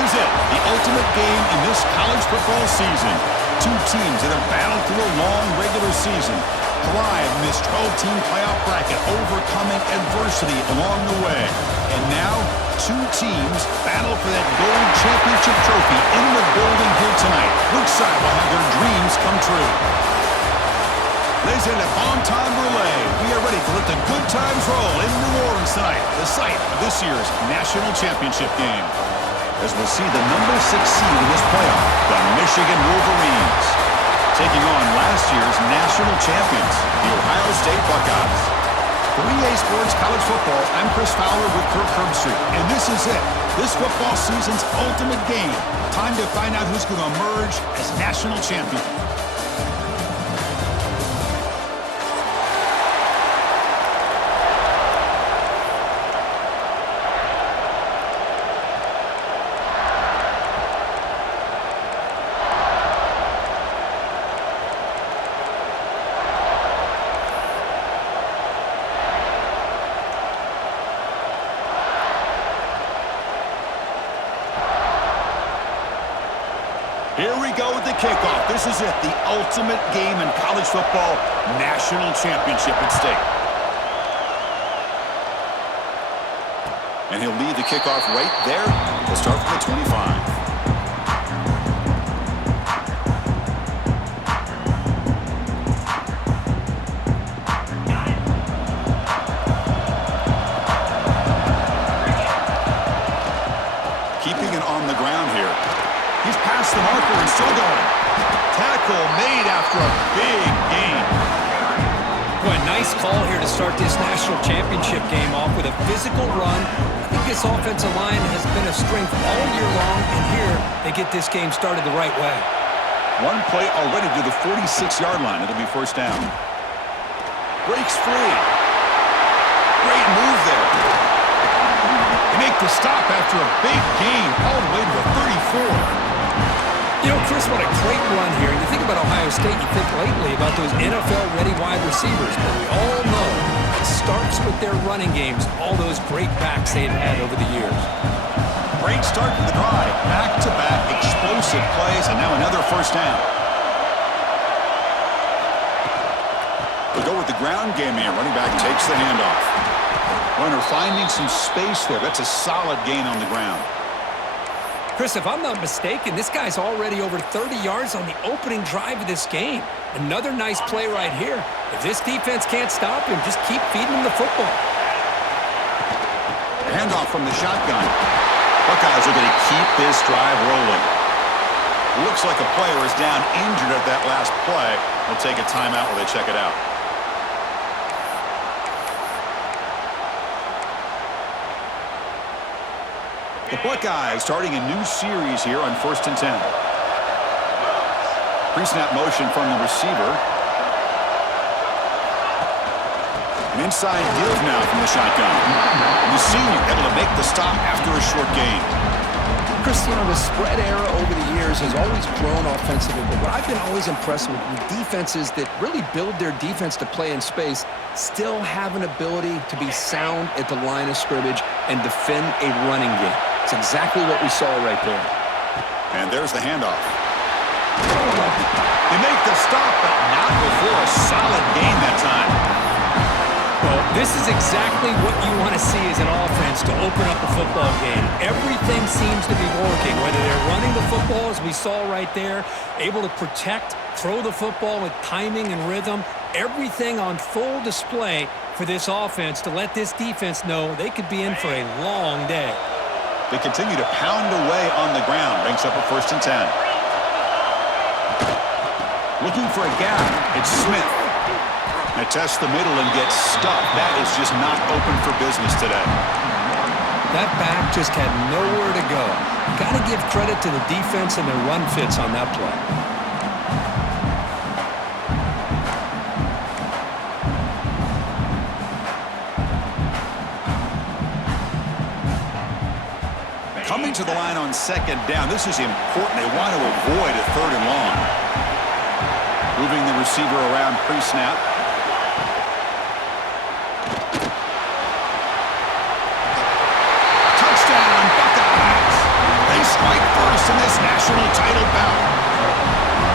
is it, the ultimate game in this college football season. Two teams that have battled through a long regular season, thrive in this 12-team playoff bracket, overcoming adversity along the way. And now, two teams battle for that gold championship trophy in the building here tonight. Which side will have their dreams come true? Ladies and gentlemen, Bon-Time Relay. We are ready to let the good times roll in New Orleans tonight, the site of this year's national championship game. As we'll see the number 6 seed in this playoff, the Michigan Wolverines, taking on last year's national champions, the Ohio State Buckeyes. For EA Sports College Football, I'm Chris Fowler with Kirk Herbstreit, and this is it. This football season's ultimate game. Time to find out who's going to emerge as national champion. Here we go with the kickoff. This is it, the ultimate game in college football, national championship at stake. And he'll lead the kickoff right there. He'll start from the 25. Keeping it on the ground here. He's past the marker and still going. Tackle made after a big gain. Boy, nice call here to start this national championship game off with a physical run. I think this offensive line has been a strength all year long, and here they get this game started the right way. One play already to the 46-yard line. It'll be first down. Breaks free. Great move there. They make the stop after a big gain all the way to the 34. You know, Chris, what a great run here. You think about Ohio State, you think lately about those NFL-ready wide receivers, but we all know it starts with their running games, all those great backs they've had over the years. Great start to the drive. Back-to-back explosive plays, and now another first down. We'll go with the ground game here. Running back takes the handoff. Runner finding some space there. That's a solid gain on the ground. Chris, if I'm not mistaken, this guy's already over 30 yards on the opening drive of this game. Another nice play right here. If this defense can't stop him, just keep feeding him the football. Handoff from the shotgun. Buckeyes are going to keep this drive rolling. Looks like a player is down injured at that last play. They'll take a timeout while they check it out. The Buckeyes starting a new series here on 1st and 10. Pre-snap motion from the receiver. An inside give now from the shotgun. And the senior able to make the stop after a short gain. Chris, you know, the spread era over the years has always grown offensively, but what I've been always impressed with defenses that really build their defense to play in space still have an ability to be sound at the line of scrimmage and defend a running game. It's exactly what we saw right there. And there's the handoff. They make the stop, but not before a solid gain that time. Well, this is exactly what you want to see as an offense to open up a football game. Everything seems to be working, whether they're running the football, as we saw right there, able to protect, throw the football with timing and rhythm, everything on full display for this offense to let this defense know they could be in for a long day. They continue to pound away on the ground. Brings up a 1st and 10. Looking for a gap. It's Smith. They test the middle and get stuffed. That is just not open for business today. That back just had nowhere to go. Got to give credit to the defense and their run fits on that play. Coming to the line on 2nd down. This is important. They want to avoid a 3rd and long. Moving the receiver around pre-snap. Touchdown, Buckeyes. They strike first in this national title bout.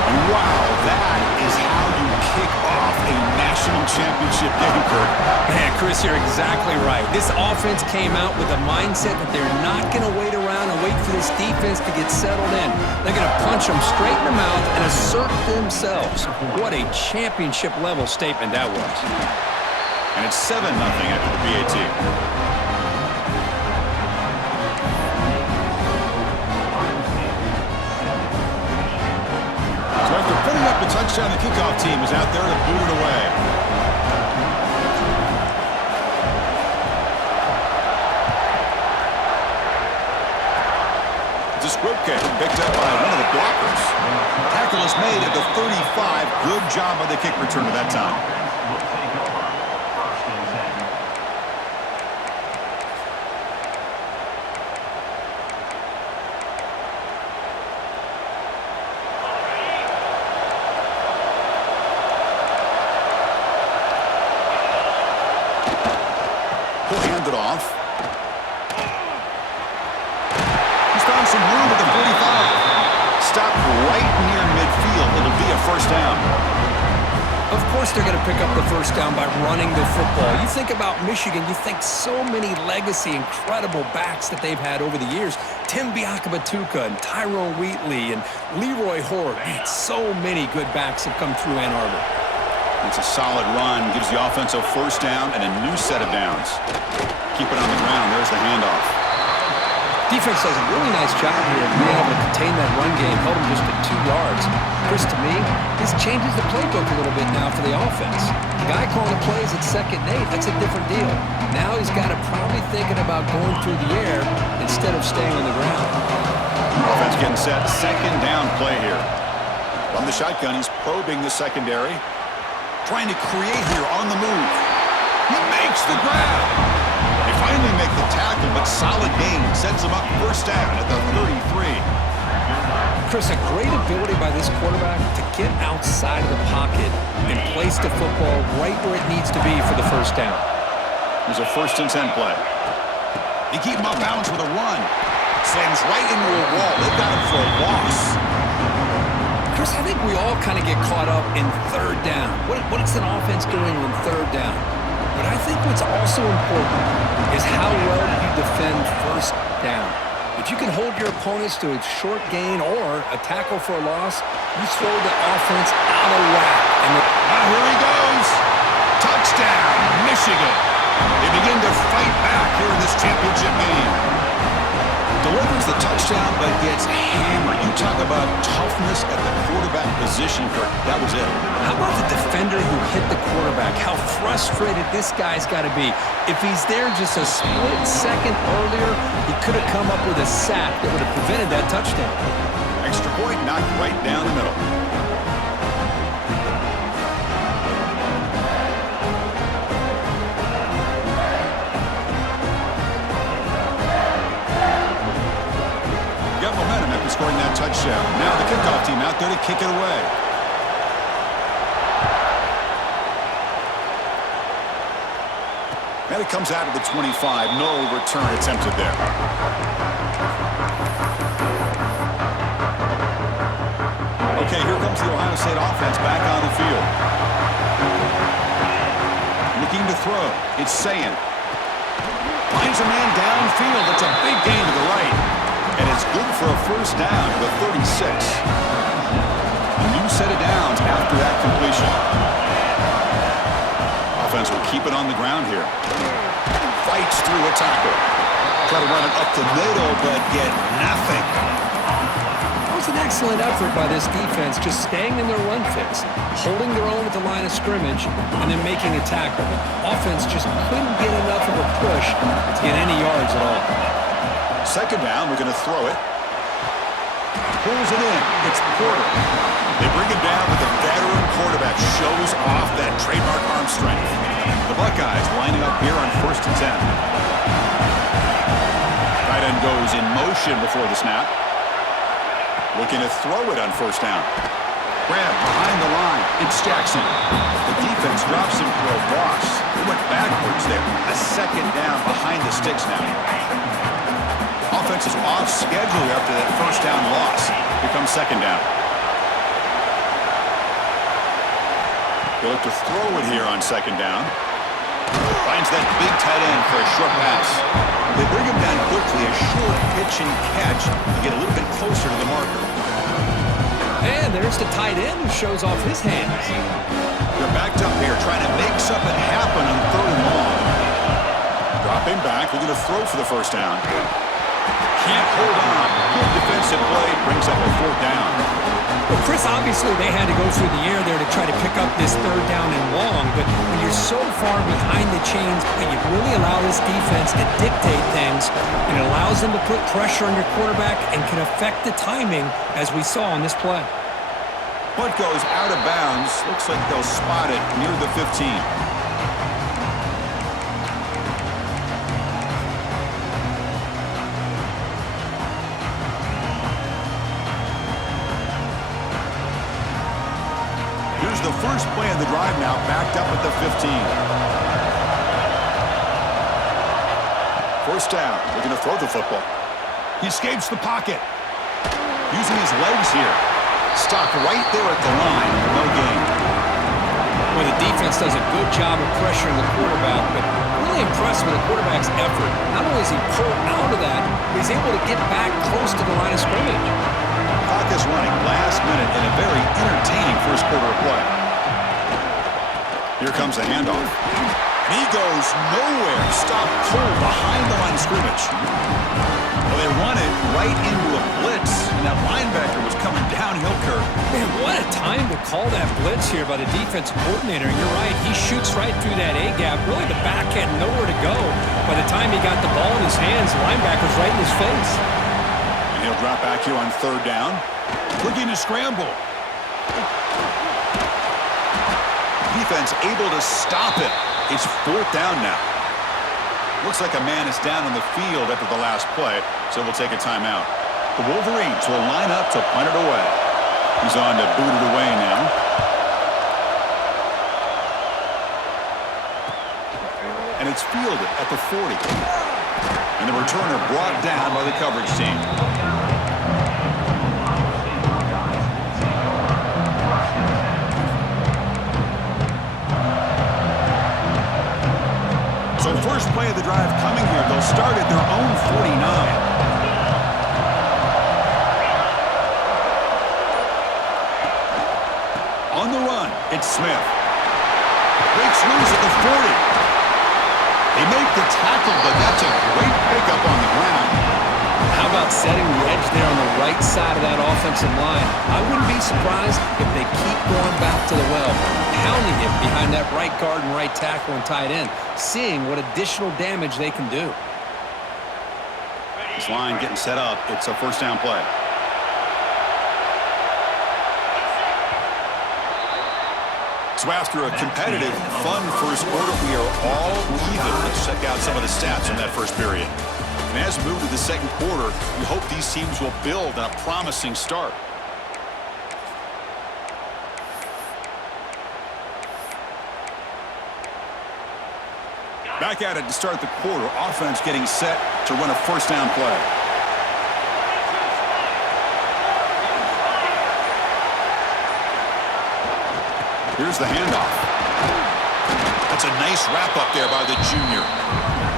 And wow, that is how you kick off a national championship game, Kurt. Man, Chris, you're exactly right. This offense came out with a mindset that they're not going to wait around and wait for this defense to get settled in. They're going to punch them straight in the mouth and assert themselves. What a championship-level statement that was. And it's 7-0 after the BAT. So after putting up the touchdown, the kickoff team is out there to boot it away. It's a squib kick picked up by one of the blockers. Tackle is made at the 35. Good job by the kick return at that time. He'll hand it off. He's found some room at the 45. Stopped right near midfield. It'll be a first down. Of course they're going to pick up the first down by running the football. You think about Michigan, you think so many legacy, incredible backs that they've had over the years. Tim Biakabatuka and Tyrone Wheatley and Leroy Horde. Man, so many good backs have come through Ann Arbor. It's a solid run. Gives the offense a first down and a new set of downs. Keep it on the ground. There's the handoff. Defense does a really nice job here of being able to contain that run game. Held him just at 2 yards. Chris, to me, this changes the playbook a little bit now for the offense. The guy calling the plays at 2nd and 8, that's a different deal. Now he's got to probably thinking about going through the air instead of staying on the ground. Offense getting set. 2nd down play here. From the shotgun, he's probing the secondary. Trying to create here on the move. He makes the grab. They finally make the tackle, but solid gain sets him up first down at the 33. Chris, a great ability by this quarterback to get outside of the pocket and place the football right where it needs to be for the first down. There's a 1st and 10 play. They keep him off balance with a run. Slams right into a wall. They've got him for a loss. Chris, I think we all kind of get caught up in 3rd down. What is an offense doing on 3rd down? But I think what's also important is how well you defend 1st down. If you can hold your opponents to a short gain or a tackle for a loss, you throw the offense out of whack. And here he goes. Touchdown, Michigan. They begin to fight back here in this championship game. Delivers the touchdown, but gets hammered. You talk about toughness at the quarterback position, Kurt. That was it. How about the defender who hit the quarterback? How frustrated this guy's got to be. If he's there just a split second earlier, he could have come up with a sack that would have prevented that touchdown. Extra point knocked right down the middle. Momentum after scoring that touchdown. Now the kickoff team out there to kick it away. And it comes out of the 25. No return attempted there. Okay, here comes the Ohio State offense back on the field. Looking to throw. It's Sayin. Finds a man downfield. It's a big gain to the right. And it's good for a first down to the 36. A new set of downs after that completion. Offense will keep it on the ground here. Fights through a tackle. Try to run it up the middle, but get nothing. That was an excellent effort by this defense, just staying in their run fix, holding their own at the line of scrimmage, and then making a tackle. Offense just couldn't get enough of a push to get any yards at all. 2nd down, we're going to throw it. Pulls it in. It's Porter. They bring him down, but the veteran quarterback shows off that trademark arm strength. The Buckeyes lining up here on 1st and 10. Tight end goes in motion before the snap. Looking to throw it on 1st down. Grab behind the line. It's Jackson. The defense drops him for a loss. He went backwards there. A 2nd down behind the sticks now. Offense is off schedule after that first down loss. Here comes second down. They look to throw it here on second down. Finds that big tight end for a short pass. They bring him down quickly, a short pitch and catch to get a little bit closer to the marker. And there's the tight end who shows off his hands. They're backed up here trying to make something happen on third and long. Dropping back, looking to throw for the first down. Can't hold on. Good defensive play, brings up a fourth down. Well, Chris, obviously they had to go through the air there to try to pick up this third down and long, but when you're so far behind the chains and you really allow this defense to dictate things, it allows them to put pressure on your quarterback and can affect the timing, as we saw on this play. Punt goes out of bounds. Looks like they'll spot it near the 15. Here's the first play of the drive now, backed up at the 15. First down, looking to throw the football. He escapes the pocket. Using his legs here. Stopped right there at the line. No gain. Well, the defense does a good job of pressuring the quarterback, but really impressed with the quarterback's effort. Not only is he pulled out of that, but he's able to get back close to the line of scrimmage. Clock is running last minute in a very entertaining first quarter of play. Here comes the handoff. And he goes nowhere. Stopped cold behind the line of scrimmage. Well, they run it right into a blitz, and that linebacker was coming downhill curve. Man, what a time to call that blitz here by the defensive coordinator. And you're right, he shoots right through that A-gap. Really, the back had nowhere to go. By the time he got the ball in his hands, the linebacker's right in his face. And he'll drop back here on third down. Looking to scramble. Defense able to stop it. It's fourth down now. Looks like a man is down on the field after the last play, so we'll take a timeout. The Wolverines will line up to punt it away. He's on to boot it away now. And it's fielded at the 40. And the returner brought down by the coverage team. So first play of the drive coming here. They'll start at their own 49. On the run, it's Smith. Breaks loose at the 40. They make the tackle, but that's a great pickup on the ground. How about setting the edge there on the right side of that offensive line? I wouldn't be surprised if they keep going back to the well, pounding it behind that right guard and right tackle and tight end, seeing what additional damage they can do. This line getting set up. It's a first down play. So after a competitive, fun first quarter, we are all even. Let's check out some of the stats from that first period. And as we move to the second quarter, we hope these teams will build on a promising start. Back at it to start the quarter. Offense getting set to run a first down play. Here's the handoff. That's a nice wrap up there by the junior.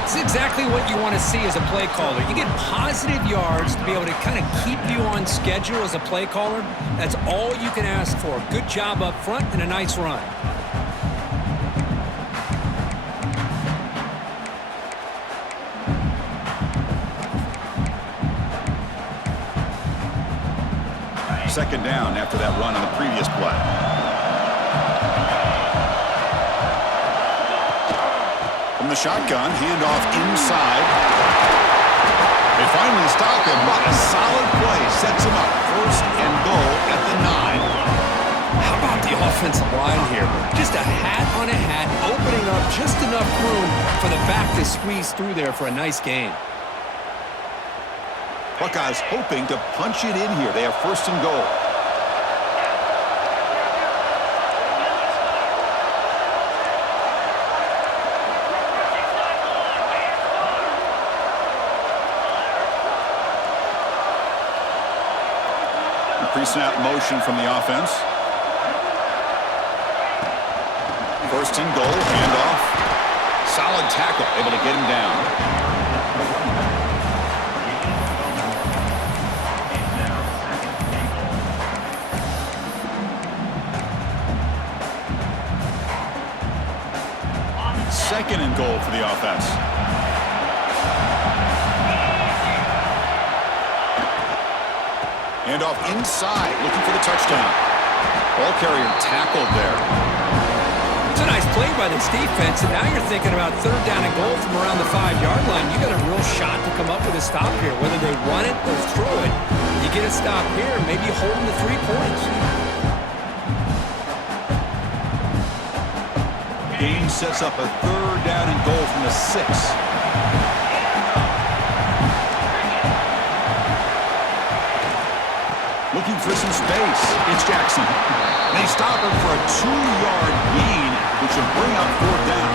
It's exactly what you want to see as a play caller. You get positive yards to be able to kind of keep you on schedule as a play caller. That's all you can ask for. Good job up front and a nice run. Second down after that run on the previous play. From the shotgun, handoff inside. They finally stop him, but a solid play sets him up. First and goal at the 9. How about the offensive line here? Just a hat on a hat, opening up just enough room for the back to squeeze through there for a nice gain. Buckeyes hoping to punch it in here. They have first and goal. Pre-snap motion from the offense. First and goal, handoff. Solid tackle, able to get him down. Second and goal for the offense. Handoff inside, looking for the touchdown. Ball carrier tackled there. It's a nice play by this defense, and now you're thinking about third down and goal from around the 5-yard line. You got a real shot to come up with a stop here. Whether they run it or throw it, you get a stop here, maybe hold them to 3 points. Game sets up a third down and goal from the 6. Looking for some space. It's Jackson. They stop him for a 2-yard gain, which will bring up fourth down.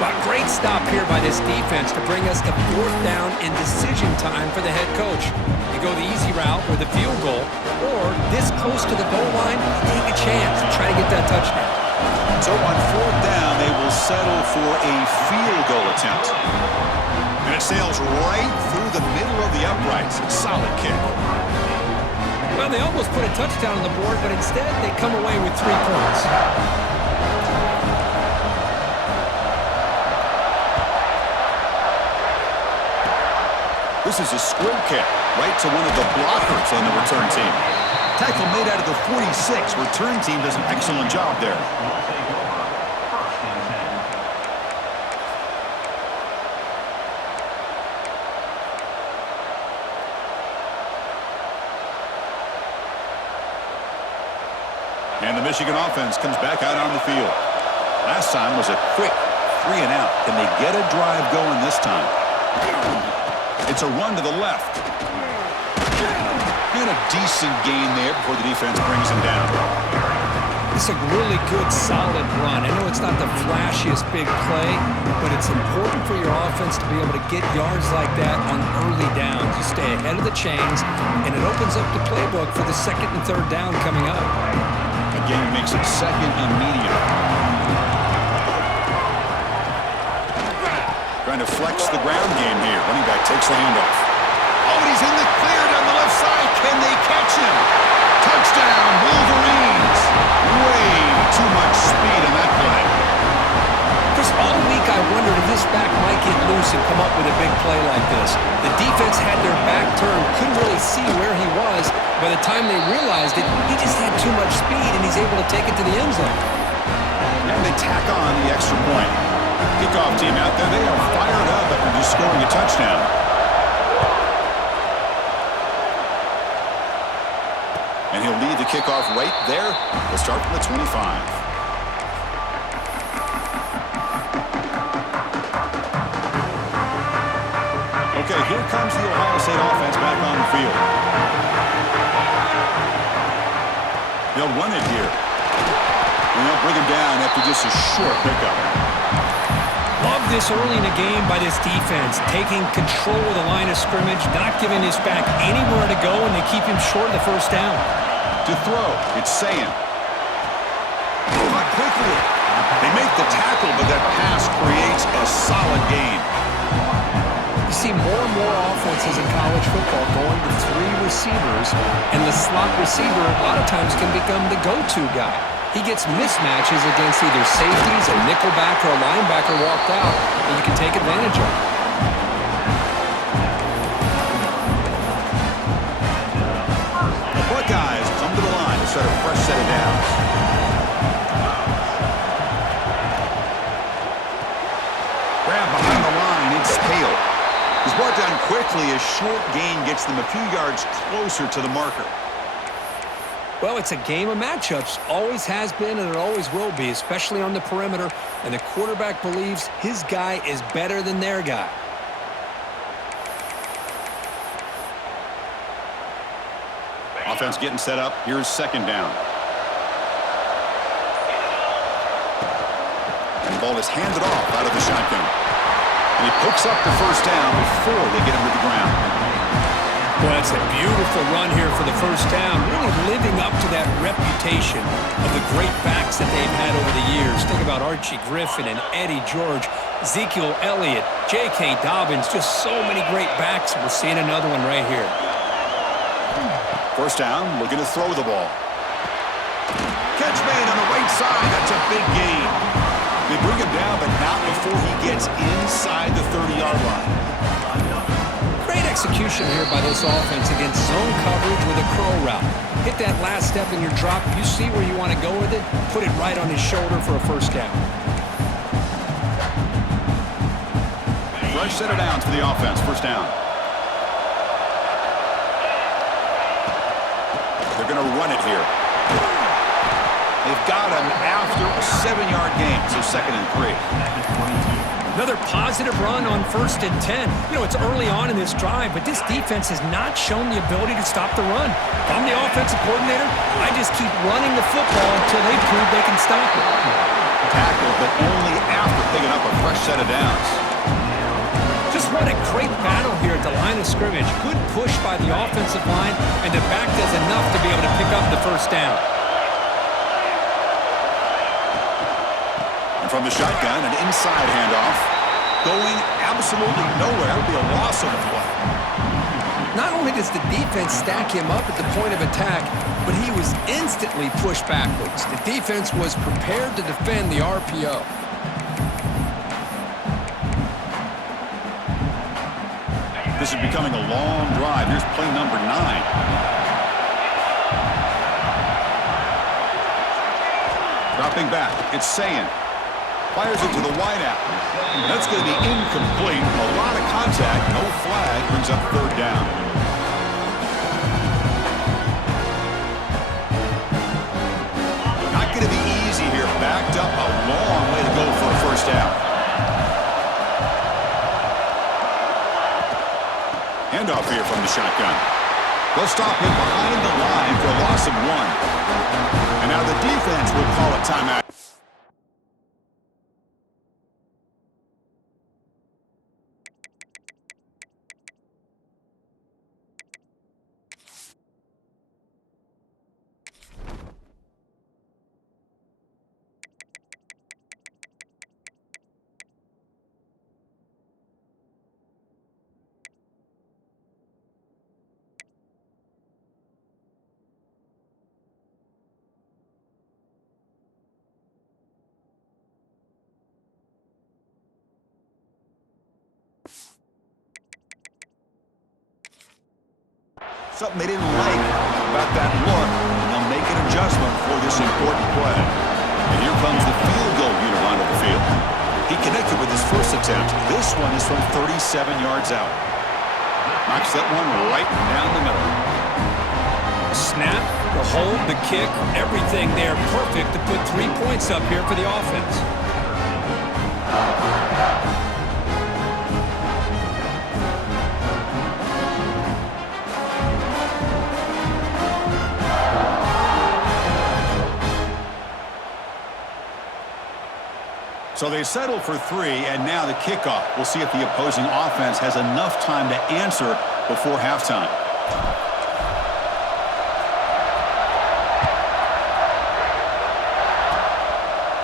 But great stop here by this defense to bring us to fourth down and decision time for the head coach. You go the easy route with a field goal, or this close to the goal line, take a chance and try to get that touchdown. So on fourth down, they will settle for a field goal attempt. And it sails right through the middle of the uprights. Solid kick. Well, they almost put a touchdown on the board, but instead they come away with 3 points. This is a squib kick right to one of the blockers on the return team. Tackle made out of the 46. Return team does an excellent job there. And the Michigan offense comes back out on the field. Last time was a quick 3 and out. Can they get a drive going this time? It's a run to the left. And a decent gain there before the defense brings him down. It's a really good, solid run. I know it's not the flashiest big play, but it's important for your offense to be able to get yards like that on early downs. You stay ahead of the chains, and it opens up the playbook for the second and third down coming up. Again, makes it second and medium. Trying to flex the ground game here. Running back takes the handoff. Oh, and he's in the clear down the left side. Can they catch him? Touchdown, Wolverines. Way too much speed in that play. Chris, all week I wondered if this back might get loose and come up with a big play like this. The defense had their back turned, couldn't really see where he was. By the time they realized it, he just had too much speed, and he's able to take it to the end zone. And they tack on the extra point. Kickoff team out there, they are fired up after just scoring a touchdown. And he'll lead the kickoff right there. We'll start from the 25. Okay, here comes the Ohio State offense back on the field. They'll run it here. And they'll bring him down after just a short pickup. Love this early in the game by this defense, taking control of the line of scrimmage, not giving this back anywhere to go, and they keep him short of the first down. To throw, it's Sayan. Caught quickly. They make the tackle, but that pass creates a solid gain. You see more and more offenses in college football going to 3 receivers, and the slot receiver a lot of times can become the go-to guy. He gets mismatches against either safeties, a nickelback, or a linebacker walked out, and you can take advantage of it. The Buckeyes come to the line to start a fresh set of downs. Grab behind the line, it's Hale. He's brought down quickly. A short gain gets them a few yards closer to the marker. Well, it's a game of matchups. Always has been, and it always will be, especially on the perimeter. And the quarterback believes his guy is better than their guy. Offense getting set up. Here's second down. And the ball is handed off out of the shotgun. And he picks up the first down before they get him to the ground. Well, that's a beautiful run here for the first down, really living up to that reputation of the great backs that they've had over the years. Think about Archie Griffin and Eddie George, Ezekiel Elliott, J.K. Dobbins, just so many great backs. We're seeing another one right here. First down, looking to throw the ball. Catch made on the right side. That's a big gain. They bring him down, but not before he gets inside the 30-yard line. Great execution here by this offense against zone coverage with a curl route. Hit that last step in your drop. You see where you want to go with it. Put it right on his shoulder for a first down. Fresh set of downs for the offense. First down. They're going to run it here. They've got him after a 7-yard gain, so 2nd and 3. Another positive run on 1st and 10. You know, it's early on in this drive, but this defense has not shown the ability to stop the run. If I'm the offensive coordinator, I just keep running the football until they prove they can stop it. Tackle, but only after picking up a fresh set of downs. Just what a great battle here at the line of scrimmage. Good push by the offensive line, and the back does enough to be able to pick up the first down. And from the shotgun, an inside handoff. Going absolutely nowhere. It would be a loss on the play. Not only does the defense stack him up at the point of attack, but he was instantly pushed backwards. The defense was prepared to defend the RPO. This is becoming a long drive. Here's play number 9. Dropping back, it's Sayin. Fires it to the wideout. That's going to be incomplete. A lot of contact, no flag, brings up 3rd down. Not going to be easy here. Backed up a long way to go for a first down. Handoff here from the shotgun. They'll stop him behind the line for a loss of 1. And now the defense will call a timeout. Something they didn't like about that look, and they'll make an adjustment for this important play. And here comes the field goal unit onto the field. He connected with his first attempt. This one is from 37 yards out. Knocks that one right down the middle. Snap, the hold, the kick, everything there perfect to put 3 points up here for the offense. So they settle for 3, and now the kickoff. We'll see if the opposing offense has enough time to answer before halftime.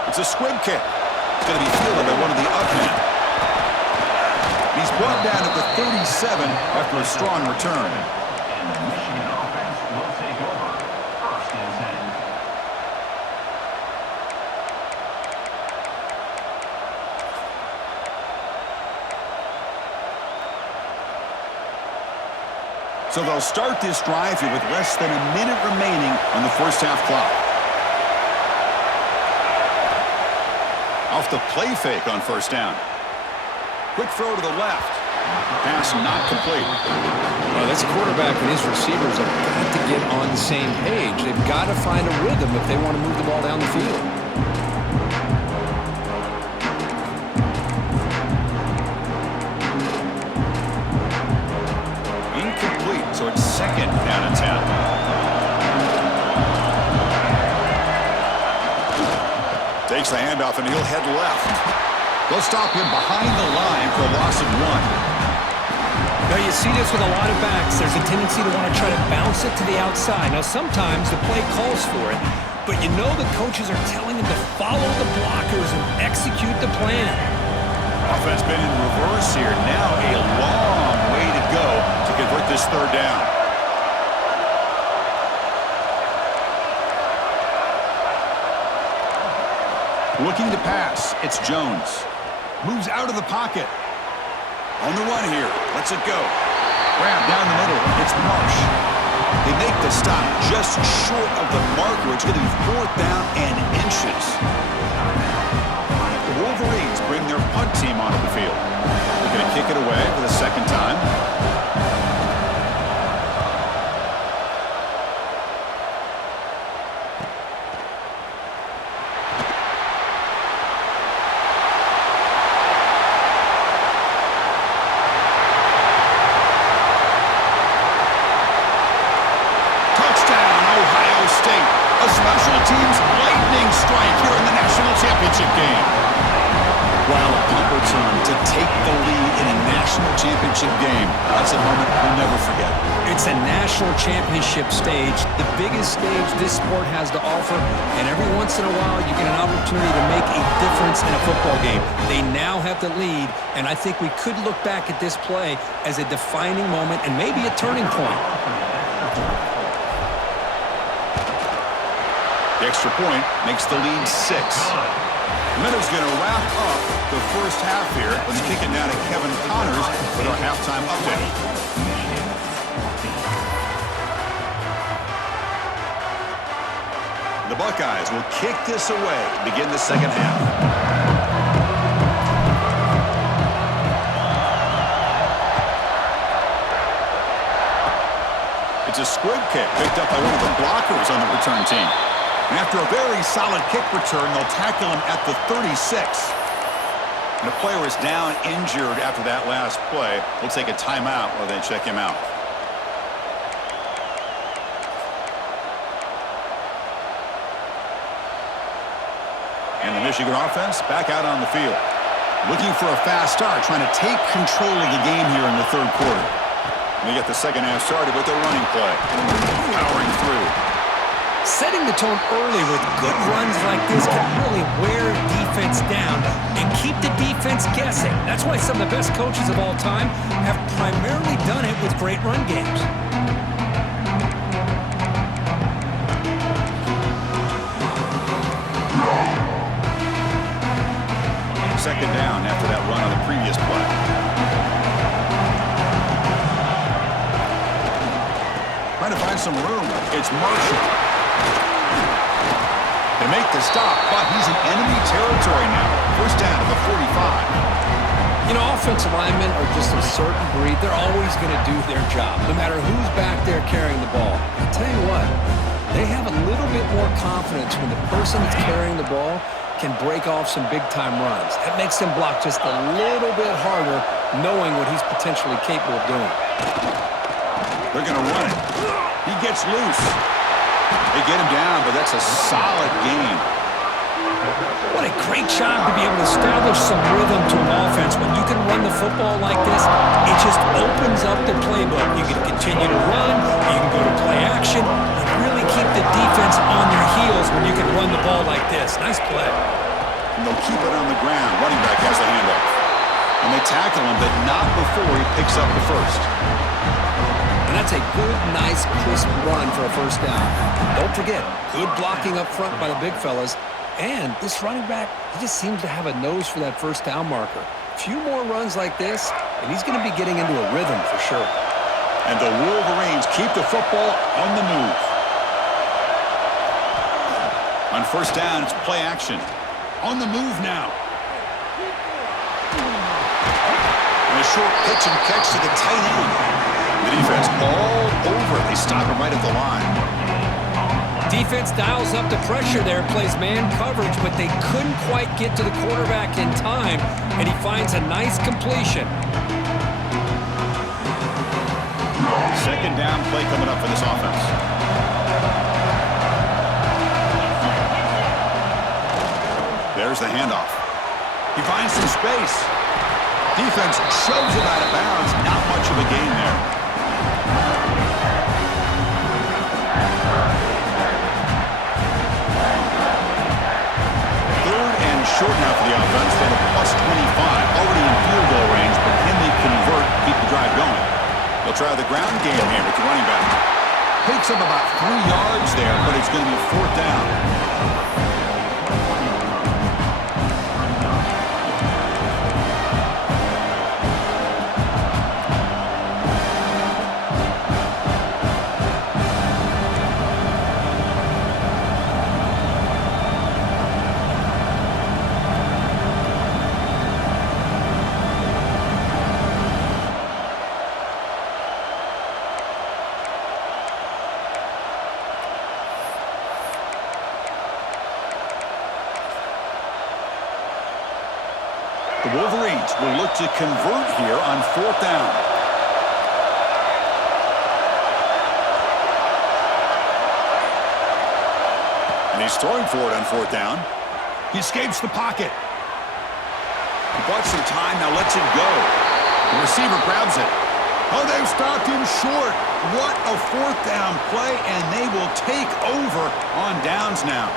It's a squib kick. It's going to be fielded by one of the up men. He's brought down at the 37 after a strong return. So they'll start this drive here with less than a minute remaining on the first half clock. Off the play fake on first down. Quick throw to the left. Pass not complete. Well, this quarterback and his receivers have got to get on the same page. They've got to find a rhythm if they want to move the ball down the field. So it's 2nd down and 10. Takes the handoff and he'll head left. They'll stop him behind the line for a loss of 1. Now, you see this with a lot of backs. There's a tendency to want to try to bounce it to the outside. Now, sometimes the play calls for it, but you know the coaches are telling them to follow the blockers and execute the plan. Offense been in reverse here. Now a long way to go to convert this third down. Looking to pass, it's Jones. Moves out of the pocket. On the run here, lets it go. Grab down the middle, it's Marsh. They make the stop just short of the marker. It's going to be fourth down and inches. The Wolverines bring their punt team onto the field. They're going to kick it away for the second time. A special teams lightning strike here in the national championship game. While a punt return to take the lead in a national championship game, that's a moment we'll never forget. It's a national championship stage, the biggest stage this sport has to offer, and every once in a while you get an opportunity to make a difference in a football game. They now have the lead, and I think we could look back at this play as a defining moment and maybe a turning point. The extra point makes the lead 6. Minnows going to wrap up the first half here. Let's kick it now to Kevin Connors with our halftime update. The Buckeyes will kick this away to begin the second half. It's a squib kick picked up by one of the blockers on the return team. And after a very solid kick return, they'll tackle him at the 36. And the player is down injured after that last play. We'll take a timeout while they check him out. And the Michigan offense back out on the field. Looking for a fast start, trying to take control of the game here in the third quarter. And they get the second half started with their running play. Powering through. Setting the tone early with good runs like this can really wear defense down and keep the defense guessing. That's why some of the best coaches of all time have primarily done it with great run games. Second down after that run on the previous play. Trying to find some room. It's Marshall. They make the stop, but he's in enemy territory now. First down to the 45. You know, offensive linemen are just a certain breed. They're always going to do their job, no matter who's back there carrying the ball. I'll tell you what, they have a little bit more confidence when the person that's carrying the ball can break off some big-time runs. That makes them block just a little bit harder, knowing what he's potentially capable of doing. They're going to run it. He gets loose. They get him down, but that's a solid gain. What a great job to be able to establish some rhythm to an offense. When you can run the football like this, it just opens up the playbook. You can continue to run, you can go to play action, and really keep the defense on their heels when you can run the ball like this. Nice play. And they'll keep it on the ground. Running back has the handoff. And they tackle him, but not before he picks up the first. And that's a good, nice, crisp run for a first down. Don't forget, good blocking up front by the big fellas. And this running back, he just seems to have a nose for that first down marker. A few more runs like this, and he's going to be getting into a rhythm for sure. And the Wolverines keep the football on the move. On first down, it's play action. On the move now. And a short pitch and catch to the tight end. The defense all over. They stop him right at the line. Defense dials up the pressure there, plays man coverage, but they couldn't quite get to the quarterback in time, and he finds a nice completion. Second down play coming up for this offense. There's the handoff. He finds some space. Defense shoves it out of bounds. Not much of a gain there. Third and short now for the offense from the +25. Already in field goal range, but can they convert, keep the drive going? They'll try the ground game here with the running back. Picks up about 3 yards there, but it's going to be 4th down. The Wolverines will look to convert here on 4th down. And he's throwing for it on 4th down. He escapes the pocket. He bought some time, now lets it go. The receiver grabs it. Oh, they've stopped him short. What a 4th down play, and they will take over on downs now.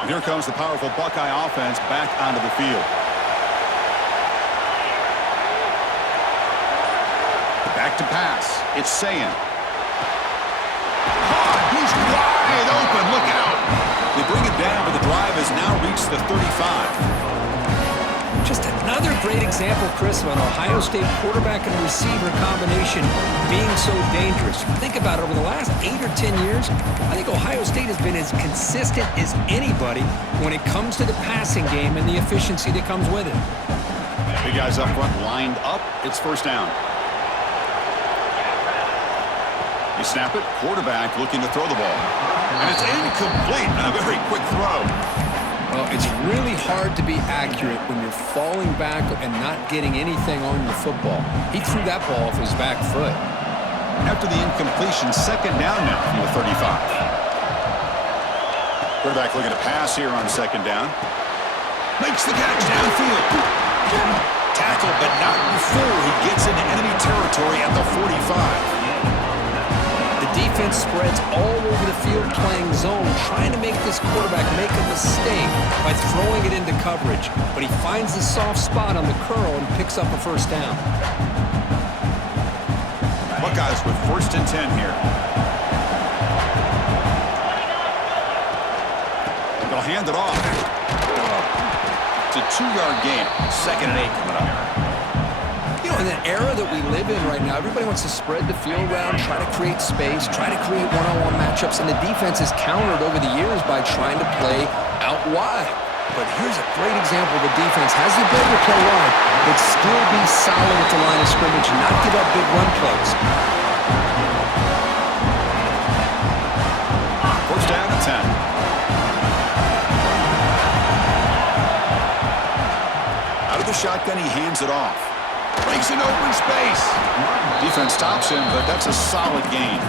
And here comes the powerful Buckeye offense back onto the field. Back to pass. It's Sayin. He's wide open. Look out. They bring it down, but the drive has now reached the 35. Just another great example, Chris, of an Ohio State quarterback and receiver combination being so dangerous. Think about it, over the last 8 or 10 years, I think Ohio State has been as consistent as anybody when it comes to the passing game and the efficiency that comes with it. Big guys up front lined up. It's 1st down. You snap it, quarterback looking to throw the ball. And it's incomplete. A very quick throw. Well, it's really hard to be accurate when you're falling back and not getting anything on the football. He threw that ball off his back foot. After the incompletion, 2nd down now from the 35. Quarterback looking to pass here on 2nd down. Makes the catch downfield. Tackle, but not before he gets into enemy territory at the 45. Defense spreads all over the field playing zone, trying to make this quarterback make a mistake by throwing it into coverage. But he finds the soft spot on the curl and picks up a 1st down. Buckeyes with 1st and 10 here. They'll hand it off. It's a 2-yard gain. 2nd and 8 coming up. You know, in that era that we live in right now, everybody wants to spread the field around, try to create space, try to create one-on-one matchups, and the defense has countered over the years by trying to play out wide. But here's a great example. The defense has the ability to play wide, but still be solid at the line of scrimmage and not give up big run plays. 1st down and 10. Out of the shotgun, he hands it off. Breaks in open space. Defense stops him, but that's a solid gain.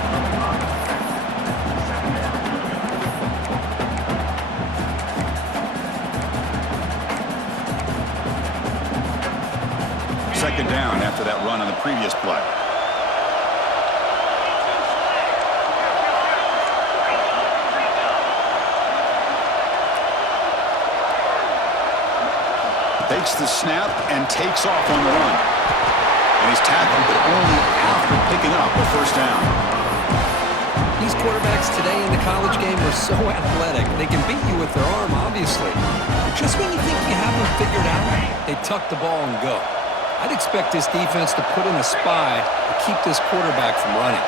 Second down after that run on the previous play. Takes the snap and takes off on the run. And he's tackled, but only after picking up a 1st down. These quarterbacks today in the college game are so athletic. They can beat you with their arm, obviously. But just when you think you have them figured out, they tuck the ball and go. I'd expect this defense to put in a spy to keep this quarterback from running.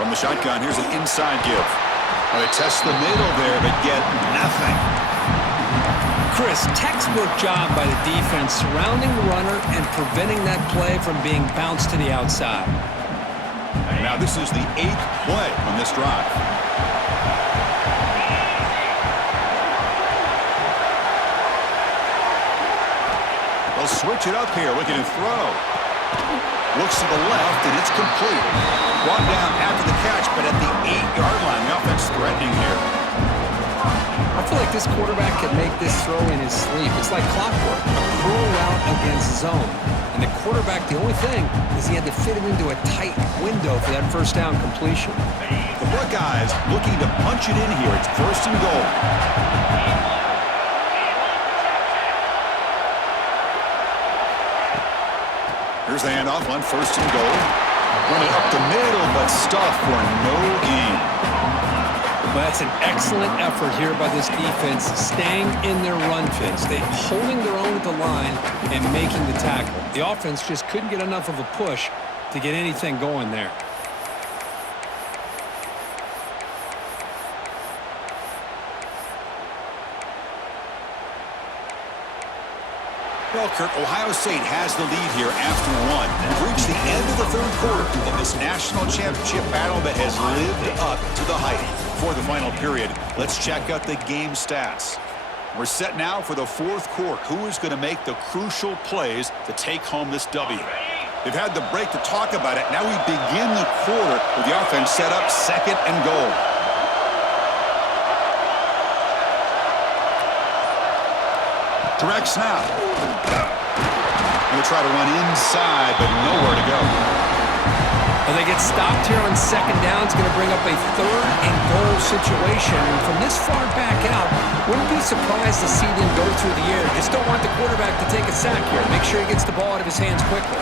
From the shotgun, here's an inside give. Well, they test the middle there, but get nothing. Chris, textbook job by the defense surrounding the runner and preventing that play from being bounced to the outside. Now this is the 8th play on this drive. They'll switch it up here, looking to throw. Looks to the left, and it's complete. Brought down after the catch, but at the 8-yard line. The offense threatening here. I feel like this quarterback could make this throw in his sleep. It's like clockwork, a curl route against zone. And the quarterback, the only thing is he had to fit it into a tight window for that first down completion. The Buckeyes looking to punch it in here. It's first and goal. Here's the handoff on first and goal. Running up the middle, but stuffed for no gain. Well, that's an excellent effort here by this defense, staying in their run fence. They're holding their own at the line and making the tackle. The offense just couldn't get enough of a push to get anything going there. Well, Kurt, Ohio State has the lead here after one. We've reached the end of the third quarter in this national championship battle that has lived up to the hype. For the final period, let's check out the game stats. We're set now for the fourth quarter. Who is going to make the crucial plays to take home this W? They've had the break to talk about it. Now we begin the quarter with the offense set up second and goal. Direct snap. Going to try to run inside, but nowhere to go. Well, they get stopped here on second down. It's going to bring up a third and goal situation. And from this far back out, wouldn't be surprised to see them go through the air. Just don't want the quarterback to take a sack here. Make sure he gets the ball out of his hands quickly.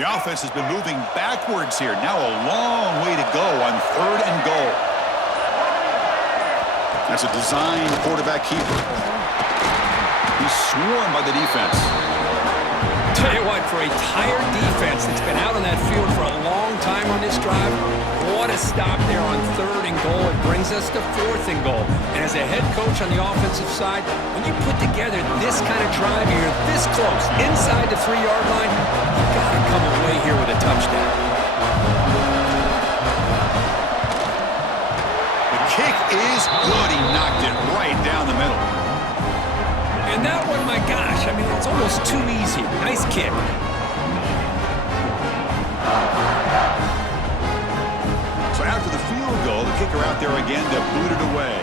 The offense has been moving backwards here. Now a long way to go on third and goal. That's a designed quarterback keeper. He's swarmed by the defense. Tell you what, for a tired defense that's been out on that field for a long time on this drive, what a stop there on third and goal. It brings us to fourth and goal. And as a head coach on the offensive side, when you put together this kind of drive here, this close, inside the 3-yard line, you got to come away here with a touchdown. The kick is good. He knocked it right down the middle. And that one, my gosh, I mean, it's almost too easy. Nice kick. So after the field goal, the kicker out there again to boot it away.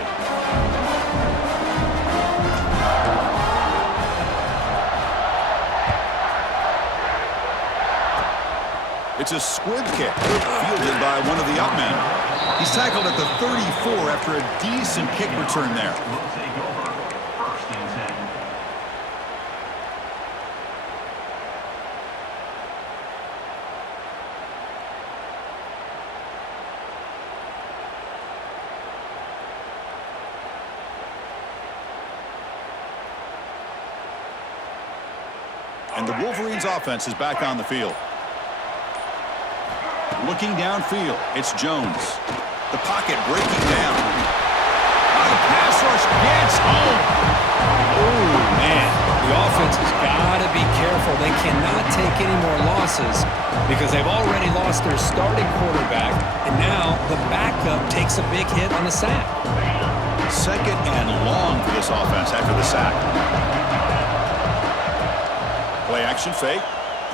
It's a squib kick, fielded by one of the up men. He's tackled at the 34 after a decent kick return there. And the Wolverines offense is back on the field. Looking downfield, it's Jones. The pocket breaking down. The pass rush gets home. Oh, man. The offense has got to be careful. They cannot take any more losses because they've already lost their starting quarterback, and now the backup takes a big hit on the sack. Second and long for this offense after the sack. Play action fake,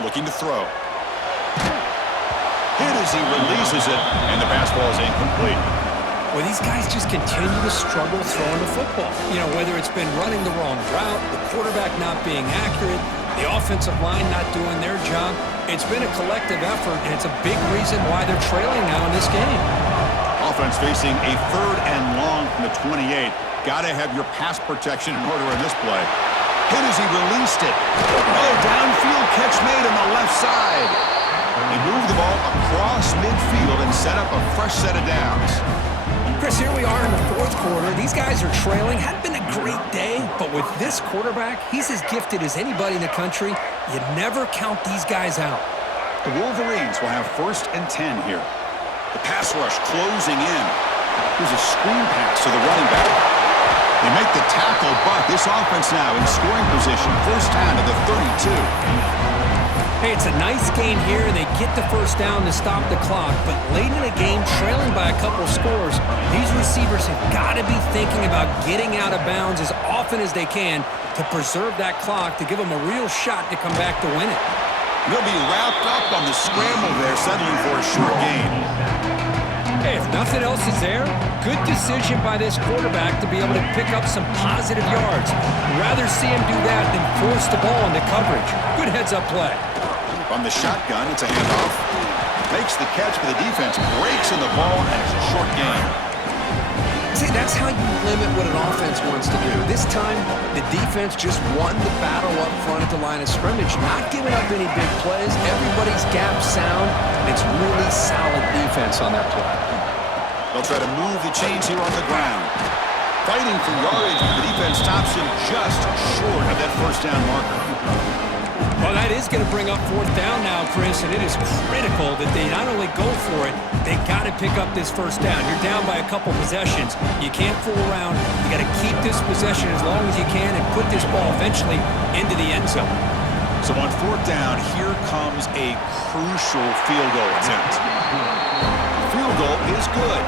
looking to throw. Hit as he releases it, and the pass ball is incomplete. Well, these guys just continue to struggle throwing the football. You know, whether it's been running the wrong route, the quarterback not being accurate, the offensive line not doing their job. It's been a collective effort, and it's a big reason why they're trailing now in this game. Offense facing a third and long from the 28. Got to have your pass protection in order in this play. Hit as he released it. Oh, downfield catch made on the left side. They moved the ball across midfield and set up a fresh set of downs. Chris, here we are in the fourth quarter. These guys are trailing. Hadn't been a great day, but with this quarterback, he's as gifted as anybody in the country. You never count these guys out. The Wolverines will have first and 10 here. The pass rush closing in. Here's a screen pass to the running back. They make the tackle, but this offense now in scoring position. First down to the 32. Hey, it's a nice gain here, and they get the first down to stop the clock. But late in the game, trailing by a couple scores, these receivers have got to be thinking about getting out of bounds as often as they can to preserve that clock, to give them a real shot to come back to win it. They'll be wrapped up on the scramble there, settling for a short gain. Hey, if nothing else is there, good decision by this quarterback to be able to pick up some positive yards. Rather see him do that than force the ball into coverage. Good heads-up play. From the shotgun, it's a handoff. Makes the catch for the defense, breaks in the ball, and it's a short gain. See, that's how you limit what an offense wants to do. This time, the defense just won the battle up front at the line of scrimmage, not giving up any big plays. Everybody's gap sound. It's really solid defense on that play. They'll try to move the chains here on the ground. Fighting for yardage, but the defense stops him just short of that first down marker. Well, that is going to bring up fourth down now, Chris, and it is critical that they not only go for it, they got to pick up this first down. You're down by a couple possessions. You can't fool around. You got to keep this possession as long as you can and put this ball eventually into the end zone. So on fourth down, here comes a crucial field goal attempt. Field goal is good.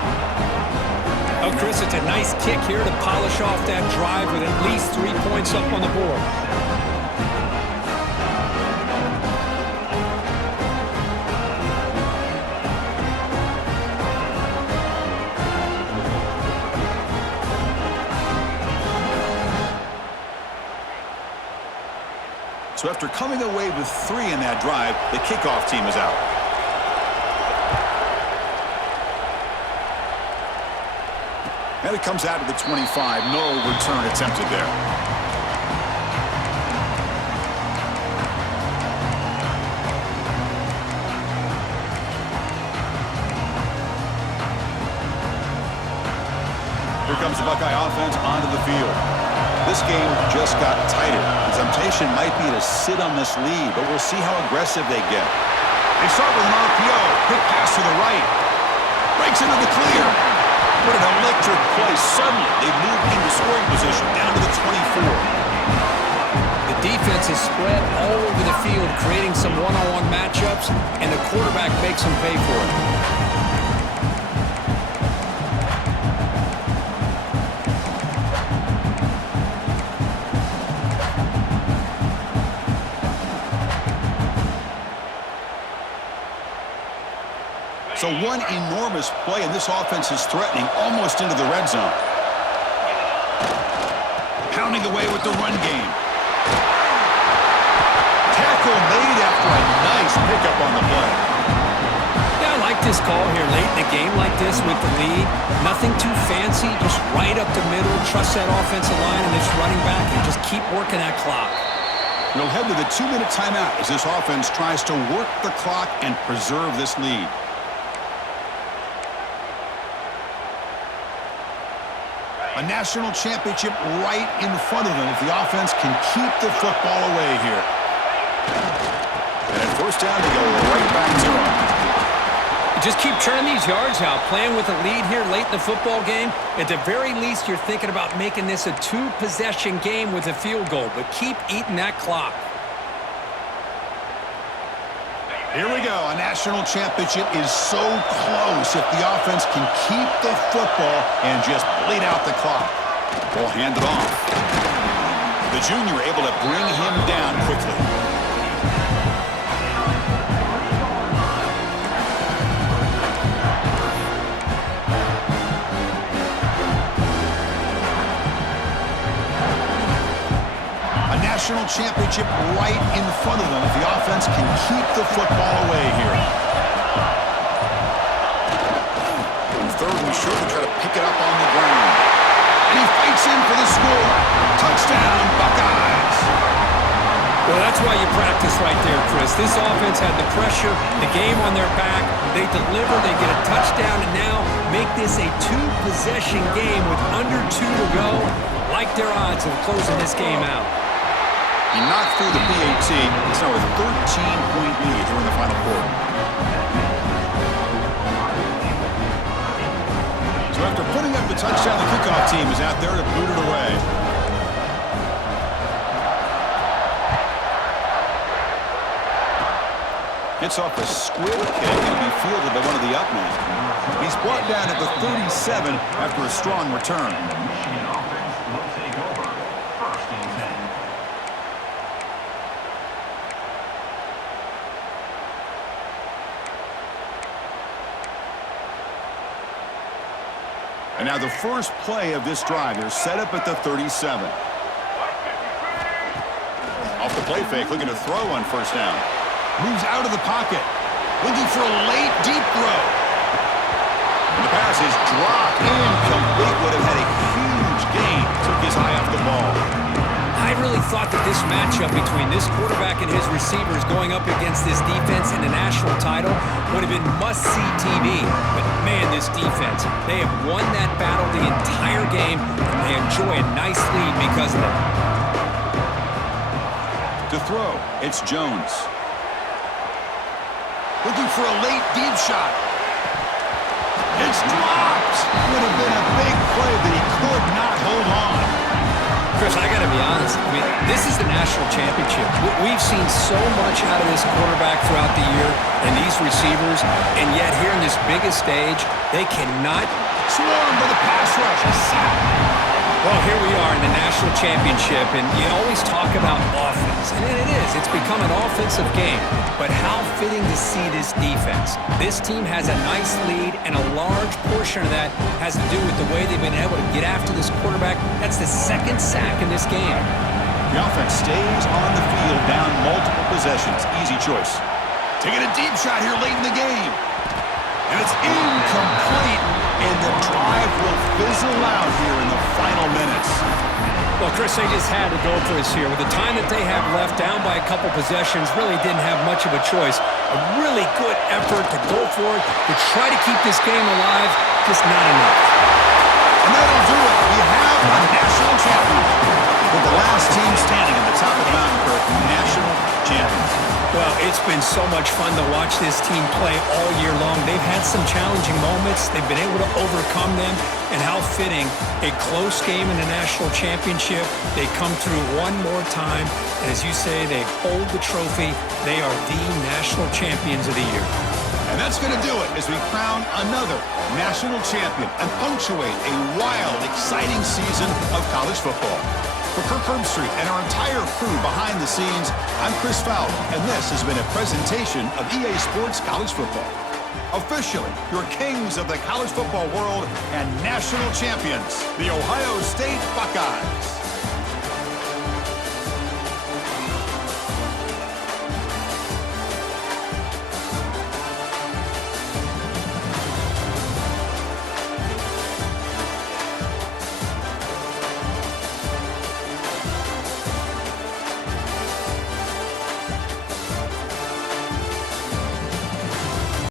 Oh, Chris, it's a nice kick here to polish off that drive with at least 3 points up on the board. So after coming away with 3 in that drive, the kickoff team is out. And it comes out to the 25. No return attempted there. Here comes the Buckeye offense onto the field. This game just got tighter. The temptation might be to sit on this lead, but we'll see how aggressive they get. They start with an RPO. Quick pass to the right. Breaks into the clear. What an electric play. Suddenly, they move into scoring position down to the 24. The defense is spread all over the field, creating some one-on-one matchups, and the quarterback makes them pay for it. So one enormous play, and this offense is threatening almost into the red zone. Pounding away with the run game. Tackle made after a nice pickup on the play. Yeah, I like this call here late in the game like this with the lead. Nothing too fancy, just right up the middle. Trust that offensive line and this running back and just keep working that clock. We'll head to the 2-minute timeout as this offense tries to work the clock and preserve this lead. A national championship right in front of them if the offense can keep the football away here. And at first down, they go right back to him. Just keep turning these yards out, playing with a lead here late in the football game. At the very least, you're thinking about making this a 2-possession game with a field goal, but keep eating that clock. Here we go. A national championship is so close if the offense can keep the football and just bleed out the clock. We'll hand it off. The junior able to bring him down quickly. National championship right in front of them if the offense can keep the football away here. On third and short, they try to pick it up on the ground. And he fights in for the score. Touchdown, Buckeyes. Well, that's why you practice right there, Chris. This offense had the pressure, the game on their back. They deliver, they get a touchdown, and now make this a 2-possession game with under 2 to go. Like their odds of closing this game out. He knocked through the PAT. It's now a 13-point lead here in the final quarter. So after putting up the touchdown, the kickoff team is out there to boot it away. Gets off a squib kick and will be fielded by one of the up men. He's brought down at the 37 after a strong return. And now the first play of this drive. They're set up at the 37. Off the play fake, looking to throw on first down. Moves out of the pocket. Looking for a late, deep throw. And the pass is dropped incomplete. Would have had a huge gain. Took his eye off the ball. I really thought that this matchup between this quarterback and his receivers going up against this defense in the national title would have been must-see TV. But, man, this defense, they have won that battle the entire game, and they enjoy a nice lead because of it. To throw, it's Jones. Looking for a late, deep shot. It's dropped. Would have been a big play, but he could not hold on. Chris, I got to be honest. I mean, this is the national championship. We've seen so much out of this quarterback throughout the year and these receivers, and yet here in this biggest stage, they cannot. Swarmed by the pass rush. A sack. Well, here we are in the national championship, and you always talk about offense, and it is. It's become an offensive game. But how fitting to see this defense. This team has a nice lead, and a large portion of that has to do with the way they've been able to get after this quarterback. That's the second sack in this game. The offense stays on the field, down multiple possessions. Easy choice. Taking a deep shot here late in the game. And it's incomplete, and the drive will fizzle out here in the final minutes. Well, Chris, they just had to go for this here. With the time that they have left, down by a couple possessions, really didn't have much of a choice. A really good effort to go for it, to try to keep this game alive, just not enough. And that'll do it. We have a national champion. With the last team standing at the top of the mountain, Kirk, national champions. Well, it's been so much fun to watch this team play all year long. They've had some challenging moments. They've been able to overcome them. And how fitting, a close game in the national championship. They come through one more time. And as you say, they hold the trophy. They are the national champions of the year. And that's going to do it as we crown another national champion and punctuate a wild, exciting season of college football. For Kirk Herbstreit and our entire crew behind the scenes, I'm Chris Fowler, and this has been a presentation of EA Sports College Football. Officially, your kings of the college football world and national champions, the Ohio State Buckeyes.